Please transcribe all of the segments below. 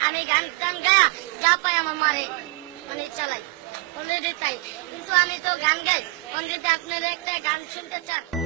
আমি গান টান গায়া যা পাই আমার মারে মানে চালাই। অলরেডি তাই। কিন্তু আমি তো গান গাই। আপনার আপনারা একটা গান শুনতে চান।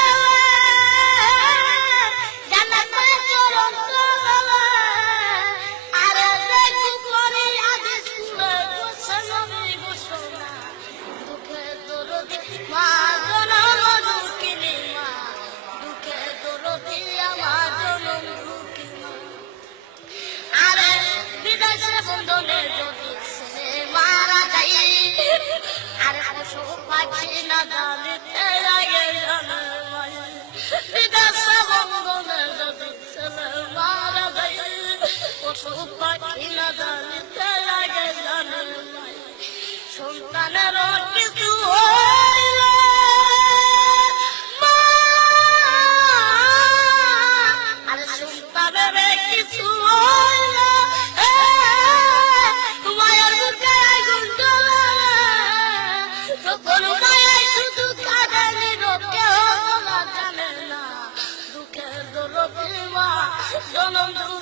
so much in a হলো